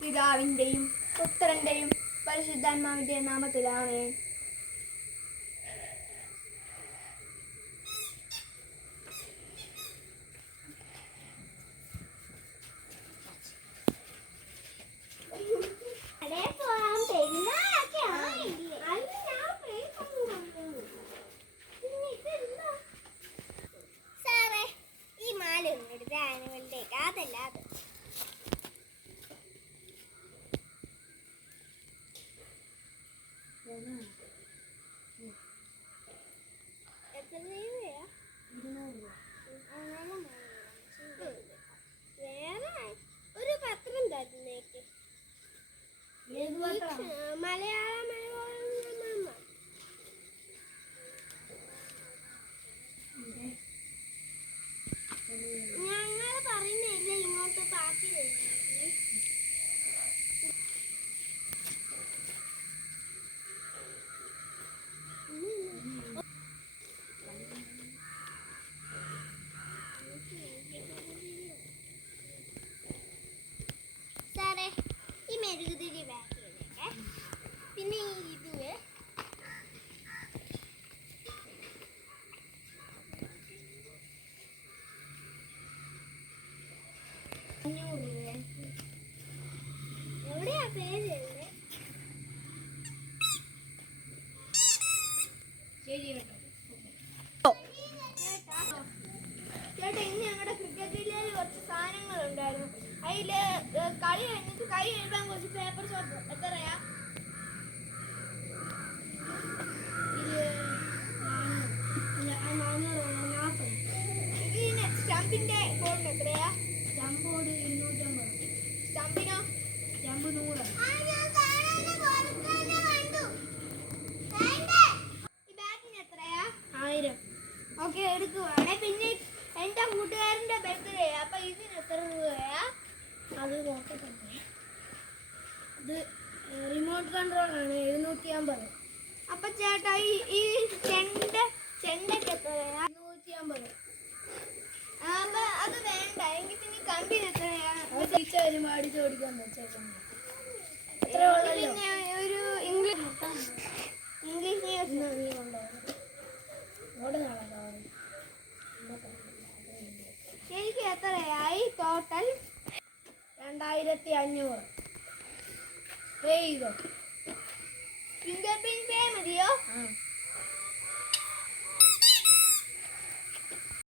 പിതാവിന്റെയും പുത്രന്റെയും പരിശുദ്ധാത്മാവിന്റെയും നാമത്തിൽ ആമേൻ. ഈ മാല ഒന്നും എടുത്ത് ആനുവലിലേക്ക് അതല്ല അത് വേറെ ഒരു പത്രം തരുന്നേക്ക് മലയാള മനോരമ ഞങ്ങൾ പറയുന്നില്ല ഇങ്ങോട്ട് പാർട്ടി സാറേ ഈ മെഴുകുതിരി ബാക്ക് ചെയ്തേക്കെ. പിന്നെ ഇത് എവിടെയാ പേര്? ചേട്ടാ, ഇന്ന് ഞങ്ങളുടെ ക്രിക്കറ്റ് ജില്ലയിൽ കുറച്ച് സാധനങ്ങൾ ഉണ്ടായിരുന്നു. അതില് കളി കഴിഞ്ഞിട്ട് കൈ എഴുതാൻ കുറച്ച് പേപ്പർ ഷോപ്പ് എത്രയാ? ഇതിന് സ്റ്റമ്പിന്റെ ബോർഡിന് എത്രയാ? Stump board 250. സ്റ്റമ്പിനോ? സ്റ്റമ്പ് 100. ഈ ബാറ്റിന് എത്രയാ? 1000. ഓക്കെ, എടുക്കുവാണേ. പിന്നെ എൻ്റെ കൂട്ടുകാരൻ്റെ ബർത്ത്ഡേ, അപ്പൊ ഇതിന് എത്ര രൂപയാ? അത് നോക്കട്ടെ. ഇത് റിമോട്ട് കൺട്രോൾ ആണ്, 750. അപ്പൊ ചേട്ടാ ഈ ചെണ്ടയ്ക്ക് എത്രയാ? 250. അത് വേണ്ട. എങ്കിൽ പിന്നെ കമ്പിന് എത്രയാ? ഒരുപാട് ചോദിക്കാൻ വെച്ചേക്കുന്നു. പിന്നെ ഒരു ഇംഗ്ലീഷ് ന്യൂസ് എനിക്ക് എത്രയായി ടോട്ടൽ? 2500. പേ ചെയ്തോ? ഫിംഗർ പ്രിന്റ് പേ മതിയോ?